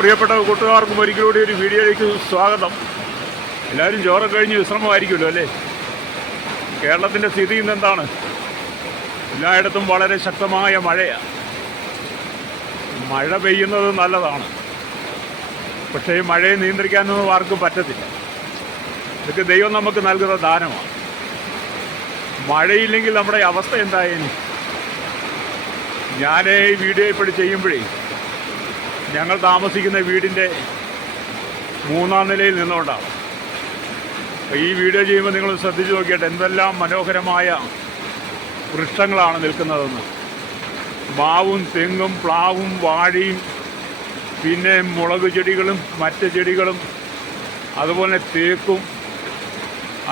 പ്രിയപ്പെട്ട കൂട്ടുകാർക്കും ഒരിക്കലൂടെ ഒരു വീഡിയോയിലേക്ക് സ്വാഗതം. എല്ലാവരും ചോറൊക്കെ കഴിഞ്ഞ് വിശ്രമമായിരിക്കുമല്ലോ അല്ലേ? കേരളത്തിൻ്റെ സ്ഥിതി ഇന്നെന്താണ്? എല്ലായിടത്തും വളരെ ശക്തമായ മഴയാണ്. മഴ പെയ്യുന്നത് നല്ലതാണ്, പക്ഷേ ഈ മഴയെ നിയന്ത്രിക്കാനൊന്നും ആർക്കും പറ്റത്തില്ല. ഇതൊക്കെ ദൈവം നമുക്ക് നൽകുന്ന ദാനമാണ്. മഴയില്ലെങ്കിൽ നമ്മുടെ അവസ്ഥ എന്തായേനെ? ഞാൻ ഈ വീഡിയോ ഇപ്പോൾ ചെയ്യുമ്പോഴേ ഞങ്ങൾ താമസിക്കുന്ന വീടിൻ്റെ 3-ാം നിലയിൽ നിന്നുകൊണ്ടാണ്. ഈ വീഡിയോ ചെയ്യുമ്പോൾ നിങ്ങൾ ശ്രദ്ധിച്ച് നോക്കിയിട്ട് എന്തെല്ലാം മനോഹരമായ വൃക്ഷങ്ങളാണ് നിൽക്കുന്നതെന്ന്. മാവും തെങ്ങും പ്ലാവും വാഴയും പിന്നെ മുളക് ചെടികളും മറ്റ് ചെടികളും, അതുപോലെ തേക്കും,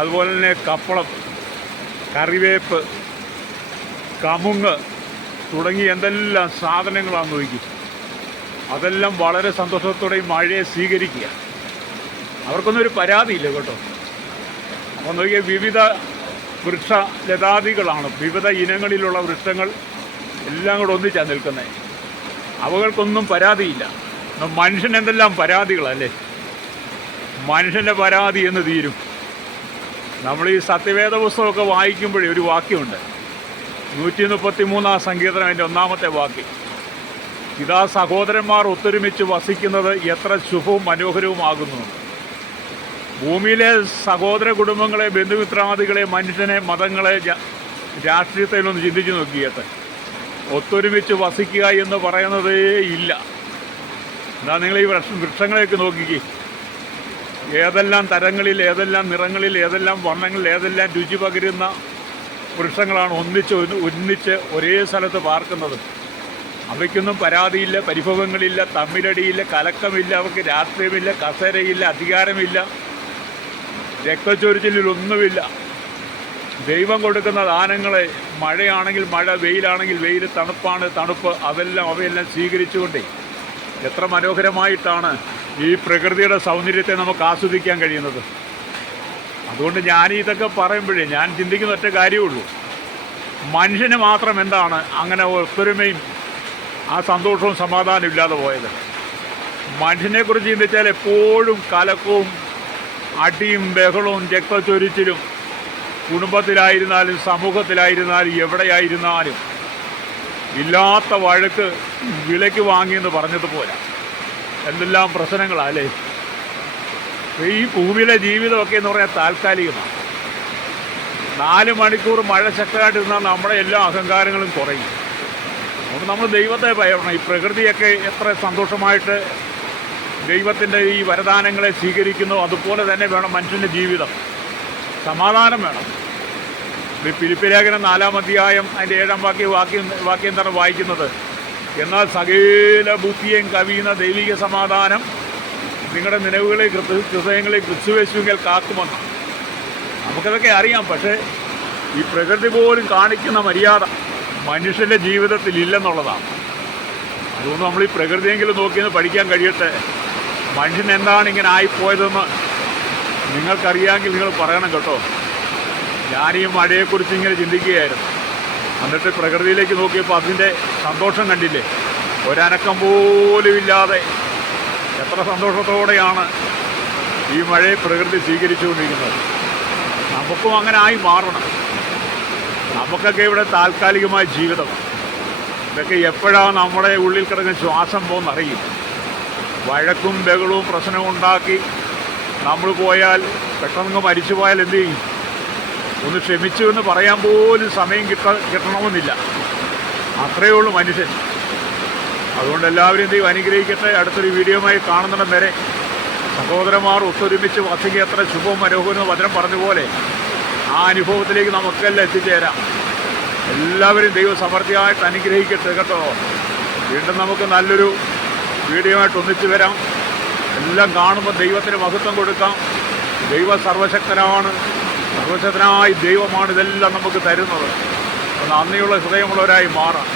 അതുപോലെ തന്നെ കപ്പളം, കറിവേപ്പ്, കമുങ്ങ് തുടങ്ങി എന്തെല്ലാം സാധനങ്ങളാണ് നോക്കി. അതെല്ലാം വളരെ സന്തോഷത്തോടെ മഴയെ സ്വീകരിക്കുക. അവർക്കൊന്നും ഒരു പരാതിയില്ല കേട്ടോ. അപ്പോൾ നോക്കിയാൽ വിവിധ വൃക്ഷ ലതാദികളാണ്, വിവിധ ഇനങ്ങളിലുള്ള വൃക്ഷങ്ങൾ എല്ലാം കൂടെ ഒന്നിച്ചാണ് നിൽക്കുന്നത്. അവകൾക്കൊന്നും പരാതിയില്ല. മനുഷ്യൻ എന്തെല്ലാം പരാതികളല്ലേ? മനുഷ്യൻ്റെ പരാതി എന്ന് തീരും. നമ്മൾ ഈ സത്യവേദ പുസ്തകമൊക്കെ വായിക്കുമ്പോഴേ ഒരു വാക്യമുണ്ട്, 133-ാം സങ്കീർത്തനം, അതിൻ്റെ 1-ാമത്തെ വാക്യം. ഇതാ സഹോദരന്മാർ ഒത്തൊരുമിച്ച് വസിക്കുന്നത് എത്ര ശുഭവും മനോഹരവുമാകുന്നു. ഭൂമിയിലെ സഹോദര കുടുംബങ്ങളെ, ബന്ധുമിത്രാദികളെ, മനുഷ്യനെ, മതങ്ങളെ, രാഷ്ട്രീയത്തിലൊന്ന് ചിന്തിച്ച് നോക്കിയിട്ട് ഒത്തൊരുമിച്ച് വസിക്കുക എന്ന് പറയുന്നതേ ഇല്ല. എന്താ നിങ്ങൾ ഈ വൃക്ഷങ്ങളെയൊക്കെ നോക്കിക്കേ. ഏതെല്ലാം തരങ്ങളിൽ, ഏതെല്ലാം നിറങ്ങളിൽ, ഏതെല്ലാം വർണ്ണങ്ങളിൽ, ഏതെല്ലാം രുചി പകരുന്ന വൃക്ഷങ്ങളാണ് ഒന്നിച്ച് ഒരേ സ്ഥലത്ത് പാർക്കുന്നത്. അവയ്ക്കൊന്നും പരാതിയില്ല, പരിഭവങ്ങളില്ല, തമ്മിലടിയില്ല, കലക്കമില്ല, അവർക്ക് രാഷ്ട്രീയമില്ല, കസേരയില്ല, അധികാരമില്ല, രക്തച്ചൊരിച്ചിലൊന്നുമില്ല. ദൈവം കൊടുക്കുന്ന ദാനങ്ങളെ, മഴയാണെങ്കിൽ മഴ, വെയിലാണെങ്കിൽ വെയിൽ, തണുപ്പാണ് തണുപ്പ്, അവയെല്ലാം സ്വീകരിച്ചുകൊണ്ടേ എത്ര മനോഹരമായിട്ടാണ് ഈ പ്രകൃതിയുടെ സൗന്ദര്യത്തെ നമുക്ക് ആസ്വദിക്കാൻ കഴിയുന്നത്. അതുകൊണ്ട് ഞാൻ ഇതൊക്കെ പറയുമ്പോഴേ ഞാൻ ചിന്തിക്കുന്ന ഒറ്റ കാര്യമുള്ളൂ, മനുഷ്യന് മാത്രം എന്താണ് അങ്ങനെ ഒത്തൊരുമയും ആ സന്തോഷവും സമാധാനവും ഇല്ലാതെ പോയത്? മനുഷ്യനെക്കുറിച്ച് ചിന്തിച്ചാൽ എപ്പോഴും കലക്കവും അടിയും ബഹളവും രക്തച്ചൊരിച്ചിലും, കുടുംബത്തിലായിരുന്നാലും സമൂഹത്തിലായിരുന്നാലും എവിടെയായിരുന്നാലും ഇല്ലാത്ത വഴക്ക് വിലയ്ക്ക് വാങ്ങിയെന്ന് പറഞ്ഞതുപോലെ എന്തെല്ലാം പ്രശ്നങ്ങളല്ലേ? ഈ ഭൂമിയിലെ ജീവിതമൊക്കെ എന്ന് പറഞ്ഞാൽ താൽക്കാലികമാണ്. 4 മണിക്കൂർ മഴ ശക്തമായിട്ടിരുന്നാൽ നമ്മുടെ എല്ലാ അഹങ്കാരങ്ങളും കുറയും. അതുകൊണ്ട് നമ്മൾ ദൈവത്തെ ഭയപ്പെടണം. ഈ പ്രകൃതിയൊക്കെ എത്ര സന്തോഷമായിട്ട് ദൈവത്തിൻ്റെ ഈ വരദാനങ്ങളെ സ്വീകരിക്കുന്നു, അതുപോലെ തന്നെ വേണം മനുഷ്യൻ്റെ ജീവിതം. സമാധാനം വേണം. ഈ ഫിലിപ്പി ലേഖനം 4-ാം അധ്യായം അതിൻ്റെ 7-ാം വാക്യം എന്താണ് വായിക്കുന്നത്? എന്നാൽ സകല ബുദ്ധിയും കവിയുന്ന ദൈവിക സമാധാനം നിങ്ങളുടെ നിലവുകളെ, ഹൃദയങ്ങളെ ക്രിസ്തുവേശുവിൽ കാക്കുമെന്ന്. നമുക്കതൊക്കെ അറിയാം, പക്ഷേ ഈ പ്രകൃതി പോലും കാണിക്കുന്ന മര്യാദ മനുഷ്യൻ്റെ ജീവിതത്തിൽ ഇല്ലെന്നുള്ളതാണ്. അതുകൊണ്ട് നമ്മൾ ഈ പ്രകൃതിയെങ്കിലും നോക്കിയെന്ന് പഠിക്കാൻ കഴിയട്ടെ. മനുഷ്യൻ എന്താണ് ഇങ്ങനെ ആയിപ്പോയതെന്ന് നിങ്ങൾക്കറിയാമെങ്കിൽ നിങ്ങൾ പറയണം കേട്ടോ. ഞാനീ മഴയെക്കുറിച്ച് ഇങ്ങനെ ചിന്തിക്കുകയായിരുന്നു. എന്നിട്ട് പ്രകൃതിയിലേക്ക് നോക്കിയപ്പോൾ അതിൻ്റെ സന്തോഷം കണ്ടില്ലേ? ഒരനക്കം പോലും ഇല്ലാതെ എത്ര സന്തോഷത്തോടെയാണ് ഈ മഴയെ പ്രകൃതി സ്വീകരിച്ചുകൊണ്ടിരിക്കുന്നത്. നമുക്കും അങ്ങനെ ആയി മാറണം. നമുക്കൊക്കെ ഇവിടെ താൽക്കാലികമായ ജീവിതമാണ്. ഇതൊക്കെ എപ്പോഴാണ് നമ്മുടെ ഉള്ളിൽ കിടക്കുന്ന ശ്വാസം പോകുന്നറിയില്ല. വഴക്കും ബഹളവും പ്രശ്നവും ഉണ്ടാക്കി നമ്മൾ പോയാൽ, പെട്ടെന്ന് മരിച്ചു പോയാൽ എന്ത് ചെയ്യും? ഒന്ന് ക്ഷമിച്ചു എന്ന് പറയാൻ പോലും സമയം കിട്ടണമെന്നില്ല. അത്രയേ ഉള്ളൂ മനുഷ്യൻ. അതുകൊണ്ട് എല്ലാവരും ദൈവം അനുഗ്രഹിക്കട്ടെ. അടുത്തൊരു വീഡിയോയുമായി കാണുന്നിടം വരെ സഹോദരന്മാർ ഒത്തൊരുമിച്ച് വസിക്കുക എത്ര ശുഭവും മനോഹരവും വചനം പറഞ്ഞ പോലെ ആ അനുഭവത്തിലേക്ക് നമുക്കെല്ലാം എത്തിച്ചേരാം. എല്ലാവരും ദൈവം സമൃദ്ധിയായിട്ട് അനുഗ്രഹിക്കട്ടെ കേട്ടോ. വീണ്ടും നമുക്ക് നല്ലൊരു വീഡിയോയായിട്ട് ഒന്നിച്ചു വരാം. എല്ലാം കാണുമ്പോൾ ദൈവത്തിന് മഹത്വം കൊടുക്കാം. ദൈവം സർവശക്തനാണ്, സർവശക്തനായ ദൈവമാണ് ഇതെല്ലാം നമുക്ക് തരുന്നത്. നന്ദിയുള്ള ഹൃദയമുള്ളവരായി മാറാം.